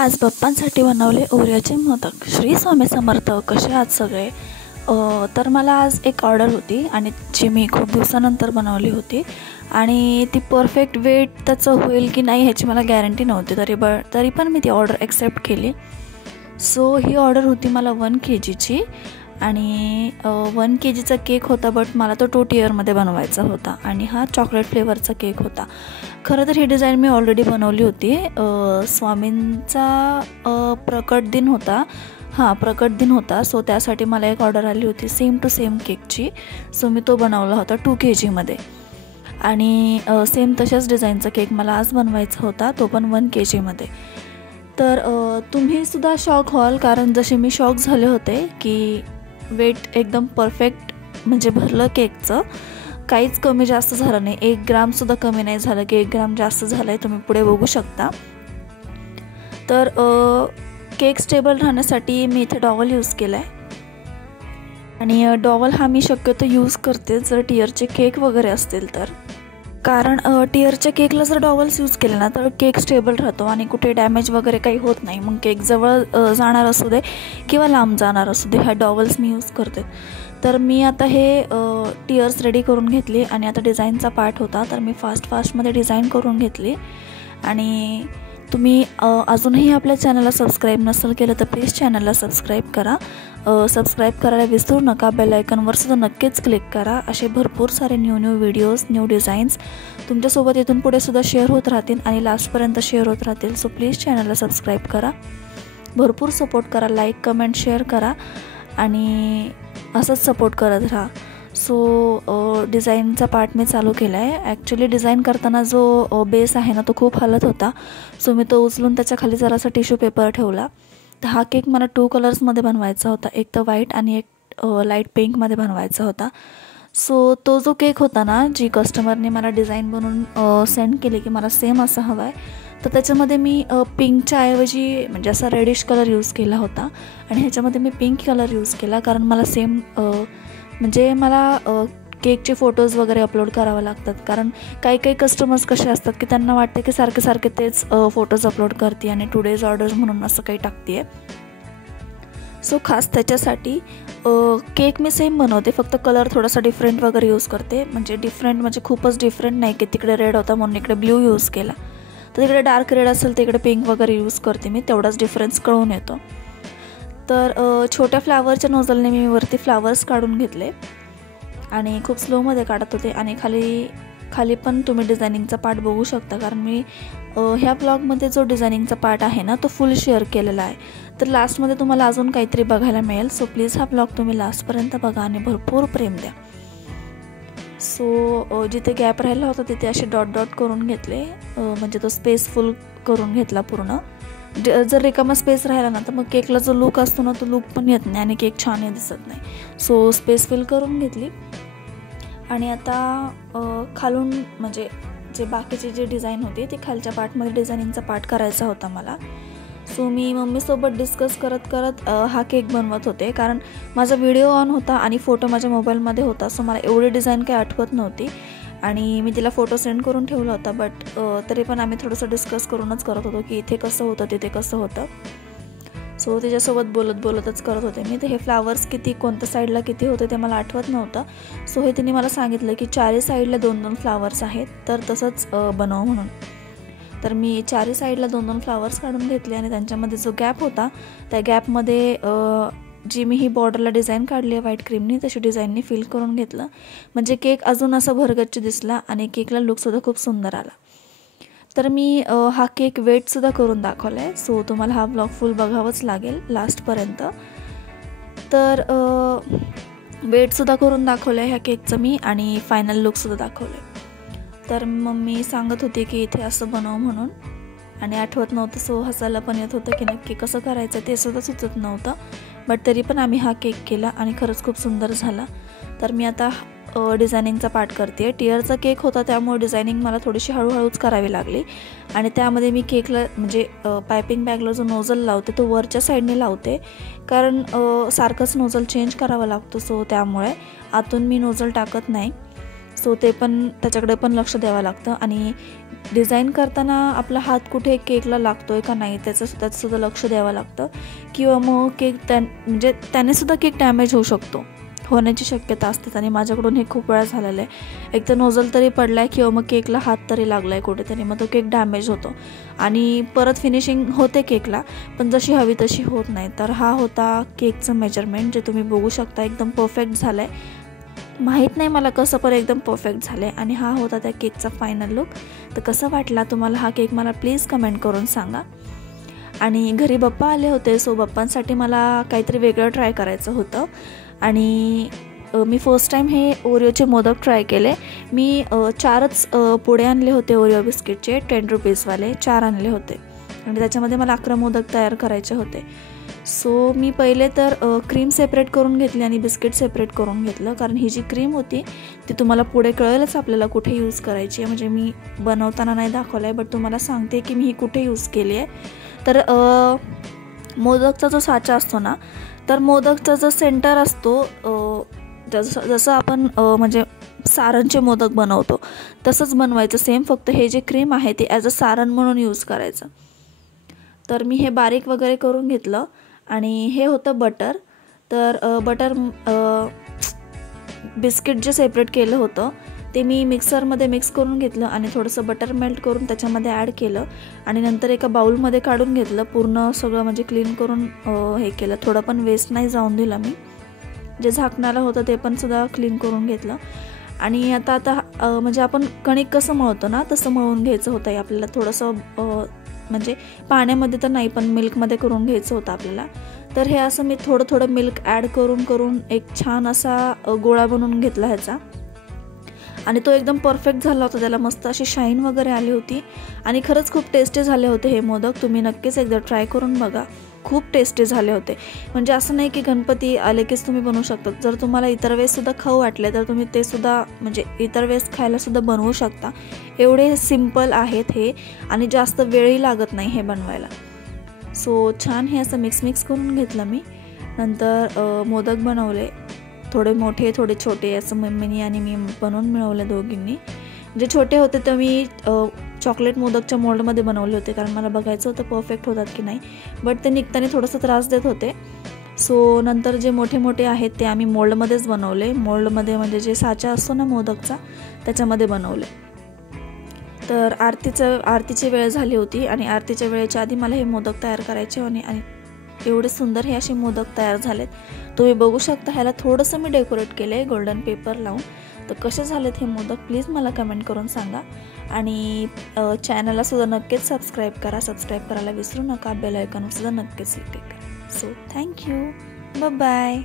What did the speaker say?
आज बाप्पांसाठी बनवले ओरिओचे मोदक। श्री स्वामी समर्थ। कसे आहात सगळे? तर मला आज एक ऑर्डर होती आणि जी मी खूप दिवसानंतर बनवली होती आणि ती परफेक्ट वेट त्याचं होईल की नाही ह्याची मला गॅरंटी नव्हती, तरी पण मी ती ऑर्डर ॲक्सेप्ट केली। सो ही ऑर्डर होती मला 1 kgची आणि 1 kgचा केक होता, बट मला तो 2 टिअरमध्ये बनवायचा होता आणि हा चॉकलेट फ्लेवरचा केक होता। खरं तर ही डिझाईन मी ऑलरेडी बनवली होती। स्वामींचा प्रकट दिन होता, प्रकट दिन होता। सो त्यासाठी मला एक ऑर्डर आली होती सेम टू सेम केकची। सो मी तो बनवला होता 2 kgमध्ये आणि सेम तशाच डिझाईनचा केक मला आज बनवायचा होता, तो पण 1 kgमध्ये। तर तुम्हीसुद्धा शॉक व्हाल, कारण जसे मी शॉक झाले होते की वेट एकदम परफेक्ट म्हणजे भरलं केकचं, काहीच कमी जास्त झालं नाही। 1 ग्रामसुद्धा कमी नाही झालं की 1 ग्राम जास्त झालं आहे, तुम्ही पुढे बघू शकता। तर केक स्टेबल राहण्यासाठी मी इथे डॉवल यूज केला आहे आणि डॉवल हा मी शक्यतो यूज करते जर टिअरचे केक वगैरे असतील तर, कारण टिअरच्या केकला जर डॉवल्स यूज केले ना तर केक स्टेबल राहतो आणि कुठे डॅमेज वगैरे काही होत नाही। मग केक जवळ जाणार असू दे किंवा लांब जाणार असू दे, ह्या डॉवल्स मी यूज करते। तर मी आता हे टिअर्स रेडी करून घेतली आणि आता डिझाईनचा पार्ट होता, तर मी फास्टमध्ये डिझाईन करून घेतली। आणि तुम्ही अजूनही आपल्या चॅनलला सबस्क्राईब नसेल केलं तर प्लीज चॅनलला सबस्क्राईब करा। सबस्क्राईब करायला विसरू नका, बेल आयकॉनवर सुद्धा नक्कीच क्लिक करा। असे भरपूर सारे न्यू व्हिडिओज, न्यू डिझाईन्स तुमच्यासोबत इथून पुढे सुद्धा शेअर होत राहतील आणि लास्टपर्यंत शेअर होत राहतील। सो प्लीज चॅनलला सबस्क्राईब करा, भरपूर सपोर्ट करा, लाईक कमेंट शेअर करा आणि असंच सपोर्ट करत राहा। सो डिझाईनचा पार्ट मी चालू केला आहे। ॲक्च्युली डिझाईन करताना जो बेस आहे ना तो खूप हलत होता, सो मी तो उचलून त्याच्या खाली जरासा टिश्यू पेपर ठेवला। तर हा केक मला 2 कलर्समध्ये बनवायचा होता, एक तर व्हाईट आणि एक लाईट पिंकमध्ये बनवायचा होता। सो तो जो केक होता ना, जी कस्टमरने मला डिझाईन बनवून सेंड केली की मला सेम असा हवा आहे, तर त्याच्यामध्ये मी पिंकच्या ऐवजी म्हणजे असा रेडिश कलर यूज केला होता आणि ह्याच्यामध्ये मी पिंक कलर यूज केला, कारण मला सेम म्हणजे मला केकचे फोटोज वगैरे अपलोड करावे लागतात। कारण काही कस्टमर्स कसे असतात की त्यांना वाटते की सारखे तेच फोटोज अपलोड करते आणि टुडेज ऑर्डर्स म्हणून असं काही टाकते। सो खास त्याच्यासाठी केक मी सेम बनवते, फक्त कलर थोडासा डिफरंट वगैरे यूज करते। म्हणजे डिफरंट म्हणजे खूपच डिफरंट नाही की तिकडे रेड होता म्हणून इकडे ब्ल्यू यूज केला, तर तिकडे डार्क रेड असेल तर इकडे पिंक वगैरे यूज करते मी, तेवढाच डिफरन्स कळून येतो। तर छोट्या फ्लावरच्या नोझलने मी वरती फ्लावर्स काढून घेतले आणि खूप स्लोमध्ये काढत होते आणि खाली पण तुम्ही डिझायनिंगचा पार्ट बघू शकता, कारण मी ह्या ब्लॉगमध्ये जो डिझायनिंगचा पार्ट आहे ना तो फुल शेअर केलेला आहे। तर लास्टमध्ये तुम्हाला अजून काहीतरी बघायला मिळेल। सो प्लीज हा ब्लॉग तुम्ही लास्टपर्यंत बघा आणि भरपूर प्रेम द्या। सो जिथे गॅप राहिला होता तिथे असे डॉट करून घेतले, म्हणजे तो स्पेस फुल करून घेतला पूर्ण। जर रिकामा स्पेस राहिला ना तर मग केकला जो लुक असतो ना तो लुक पण येत नाही आणि केक छान दिसत नाही। सो स्पेस फिल करून घेतली आणि आता खालून म्हणजे जे बाकीची जी डिझाईन होती ती खालच्या पार्टमध्ये डिझायनिंगचा पार्ट करायचा होता मला। सो मी मम्मीसोबत डिस्कस करत हा केक बनवत होते, कारण माझा व्हिडिओ ऑन होता आणि फोटो माझ्या मोबाईलमध्ये होता। सो मला एवढी डिझाईन काही आठवत नव्हती आणि मी तिला फोटो सेंड करून ठेवला होता, बट तरी पण आम्ही थोडंसं डिस्कस करूनच करत होतो की इथे कसं होतं तिथे कसं होतं। सो तिच्यासोबत बोलतच करत होते मी। तर हे फ्लावर्स कोणत्या साईडला किती होते ते मला आठवत नव्हतं। सो हे तिने मला सांगितलं की 4 साईडला 2-2 फ्लावर्स आहेत, तर तसंच बनव म्हणून। तर मी 4 साईडला 2-2 फ्लावर्स काढून घेतले आणि त्यांच्यामध्ये जो गॅप होता त्या गॅपमध्ये जी मी ही बॉर्डरला डिझाईन काढली आहे व्हाईट क्रीमनी, तशी डिझाईननी फिल करून घेतलं, म्हणजे केक अजून असा भरगच्च दिसला आणि केकला लुकसुद्धा खूप सुंदर आला। तर मी हा केक वेटसुद्धा करून दाखवला आहे। सो तुम्हाला हा ब्लॉग फुल बघावंच लागेल लास्टपर्यंत। तर वेटसुद्धा करून दाखवलं आहे ह्या केकचं मी आणि फायनल लुकसुद्धा दाखवलं आहे। तर मम्मी सांगत होती की इथे असं बनव म्हणून आणि आठवत नव्हतं, सो हसायला पण येत होतं की नक्की कसं करायचं ते सुद्धा सुचत नव्हतं, बट तरी पण आम्ही हा केक केला आणि खरंच खूप सुंदर झाला। तर मी आता डिझायनिंगचा पार्ट करते। टिअरचा केक होता त्यामुळे डिझायनिंग मला थोडीशी हळूहळूच करावी लागली आणि त्यामध्ये मी केकला म्हणजे पायपिंग बॅगला जो नोझल लावते तो वरच्या साईडने लावते, कारण सारखंच नोझल चेंज करावा लागतो। सो त्यामुळे आतून मी नोझल टाकत नाही सो ते पण त्याच्याकडे पण लक्ष द्यावं लागतं. आणि डिझाईन करताना आपला हात कुठे केकला लागतो आहे का नाही त्याचंसुद्धा लक्ष द्यावं लागतं. किंवा मग केक म्हणजे त्यानेसुद्धा केक डॅमेज होण्याची शक्यता असते. आणि माझ्याकडून हे खूप वेळा झालेलं आहे. एक तर नोझल तरी पडला आहे किंवा मग केकला हात तरी लागला आहे कुठेतरी, मग तो केक डॅमेज होतो आणि परत फिनिशिंग होते केकला, पण जशी हवी तशी होत नाही. तर हा होता केकचं मेजरमेंट, जे तुम्ही बघू शकता एकदम परफेक्ट झालं आहे. माहीत नाही मला कसं, पण एकदम परफेक्ट झालं आहे. आणि हा होता त्या केकचा फायनल लुक. तर कसं वाटला तुम्हाला हा केक मला प्लीज कमेंट करून सांगा. आणि घरी बाप्पा आले होते, सो बाप्पांसाठी मला काहीतरी वेगळं ट्राय करायचं होतं. आणि मी फर्स्ट टाईम हे ओरिओचे मोदक ट्राय केले. मी 4च पुडे आणले होते ओरिओ बिस्किटचे, 10 रुपीजवाले 4 आणले होते. आणि त्याच्यामध्ये मला 11 मोदक तयार करायचे होते. सो मी पहिले तर क्रीम सेपरेट करून घेतली आणि बिस्किट सेपरेट करून घेतलं, कारण ही जी क्रीम होती ती तुम्हाला पुढे कळेलच आपल्याला कुठे यूज करायची आहे. म्हणजे मी बनवताना नाही दाखवलं आहे, बट तुम्हाला सांगते की मी ही कुठे यूज केली आहे. तर मोदकचा जो साचा असतो ना, तर मोदकचा जो सेंटर असतो, जसं आपण म्हणजे सारणचे मोदक बनवतो तसंच बनवायचं सेम, फक्त हे जे क्रीम आहे ते ॲज अ सारण म्हणून यूज करायचं. तर मी हे बारीक वगैरे करून घेतलं. आणि हे होतं बटर. तर बटर बिस्किट जे सेपरेट केलं होतं ते मी मिक्सरमध्ये मिक्स करून घेतलं आणि थोडंसं बटर मेल्ट करून त्याच्यामध्ये ॲड केलं. आणि नंतर एका बाउलमध्ये काढून घेतलं, पूर्ण सगळं म्हणजे क्लीन करून हे केलं. थोडं पण वेस्ट नाही जाऊन दिलं मी. जे झाकणाला होतं ते पण सुद्धा क्लीन करून घेतलं. आणि आता म्हणजे आपण कणिक कसं मळतो ना तसं मळून घ्यायचं होतं आपल्याला. थोडंसं म्हणजे पाण्यामध्ये तर नाही, पण मिल्कमध्ये करून घ्यायचं होतं आपल्याला. तर हे असं मी थोडं मिल्क ॲड करून एक छान असा गोळा बनवून घेतला ह्याचा. आणि तो एकदम परफेक्ट झाला होता. त्याला मस्त अशी शाईन वगैरे आली होती आणि खरंच खूप टेस्टी झाले होते हे मोदक. तुम्ही नक्कीच एकदा ट्राय करून बघा, खूप टेस्टी झाले होते. म्हणजे असं नाही की गणपती आले कीच तुम्ही बनवू शकता. जर तुम्हाला इतर वेळेससुद्धा खाऊ वाटले तर तुम्ही ते सुद्धा म्हणजे इतर वेळेस खायलासुद्धा बनवू शकता. एवढे सिम्पल आहेत हे आणि जास्त वेळही लागत नाही हे बनवायला. सो छान हे असं मिक्स करून घेतलं मी. नंतर मोदक बनवले, थोडे मोठे थोडे छोटे, असं मम्मीनी आणि मी बनवून मिळवले दोघींनी. जे छोटे होते ते मी चॉकलेट मोदकच्या मोल्डमध्ये बनवले होते, कारण मला बघायचं होतं परफेक्ट होतात की नाही. बट ते निघताना थोडंसं त्रास देत होते. सो नंतर जे मोठे आहेत ते आम्ही मोल्डमध्येच बनवले. मोल्डमध्ये म्हणजे जे साचा असतो ना मोदकचा त्याच्यामध्ये बनवले. तर आरतीची वेळ झाली होती आणि आरतीच्या वेळेच्या आधी मला हे मोदक तयार करायचे आणि एवढे सुंदर हे असे मोदक तयार झालेत. तुम्ही बघू शकता. ह्याला थोडंसं मी डेकोरेट केलं आहे गोल्डन पेपर लावून. तर कसे झालेत हे मोदक प्लीज मला कमेंट करून सांगा. आणि चॅनललासुद्धा नक्कीच सबस्क्राईब करा. सबस्क्राईब करायला विसरू नका. बेल आयकॉनवरसुद्धा नक्कीच क्लिक करा. So thank you. बाय.